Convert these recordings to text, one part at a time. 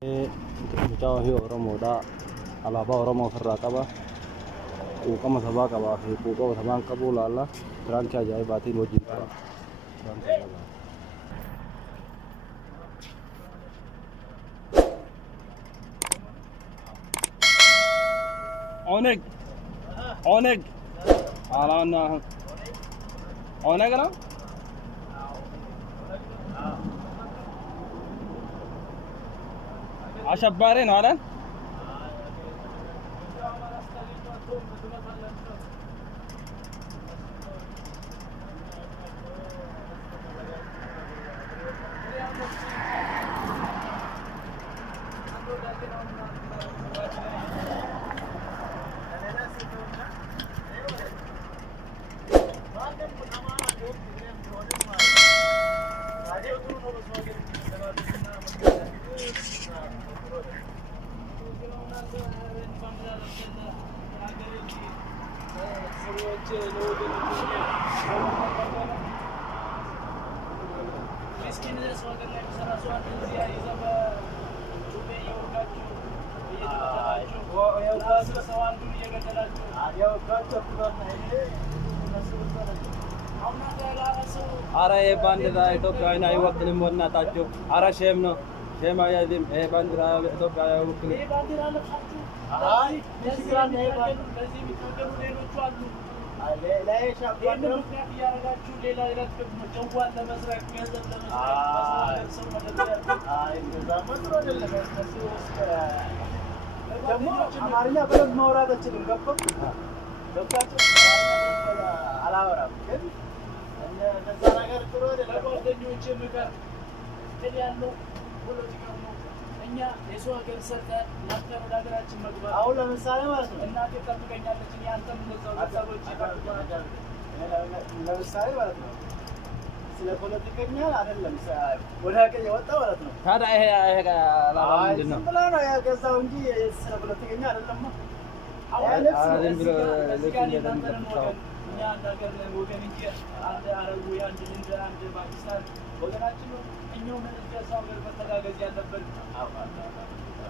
Mucaa Oromoodha. Alaabaa Oromoo ofirraa qaba. Quuqama sabaa qabaa fi quuqama sabaan qabu laalla. Pranke ajaa'ibaatiin wajjin qaba. Oneg alaana oneg na አሸባሪ ነው አይደል? Ara bandira Ethio ina iwakni monna tachu ara shemno shema yadim bandira Ethio iwakni bandira lafatu ay mishkiran ne በዚህ የሚታገሉ ሌሎች አሉ ለይሻ bandira ያረጋችሁ ሌላ ይራት ጀዋል ለመስራት ገንዘብ ለመስራት ሰው መደረግ አይ እንደዛ ማለት አይደለም ደግሞ አማርኛ በደንብ ማውራት አችልም ገብታችሁ አላወራም ግን እንደዛ ነገር ጥሩ አይደለም ለጓደኞቼ ምከር ግን ያለው ፖለቲካው ነው እኛ የሰው ሀገር ሰርተን ናፍቀን ወደ ሀገራችን መግባት አሁን ለምሳሌ ማለት ነው እናቴ ጠብቀኛለች እኔ አንተም እንደዛው ሰዎች ይባላል ለምሳሌ ማለት ነው ስለ ፖለቲከኛ አይደለም ወደ ሀገር የወጣ ማለት ነው ታዲያ ይሄ አላማ ምንድን ነው ብላ ነው ያገዛው እንጂ ስለ ፖለቲከኛ አይደለም አሁን ብሎ እኛ ነገር ወገን እንጂ አንድ አረቡ አንድ እንደ አንድ ፓኪስታን ወገናችን ነው እኛው ምን እንደዛው ነገር መተጋገዝ ያለበት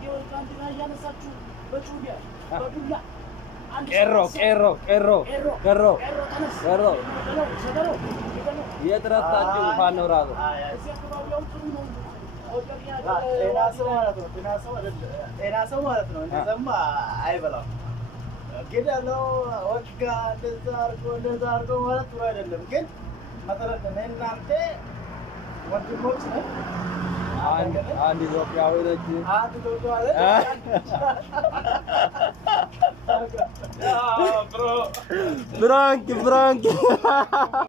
ይሄው ካንቲና ያነሳችሁ በጩቢያ በዱላ ቀሮ የትራታችሁ ፋኖ ራሱ ጤና ሰው ማለት ነው እንደዛማ አይበላም كده لو وقع እንደዛ አርጎ ማለት ጥሩ አይደለም ግን መሰረት እናንተ ወንድሞች ነን አንድ ኢትዮጵያዊ ነች አንድ ኢትዮጵያዊ ብሮ ብራንክ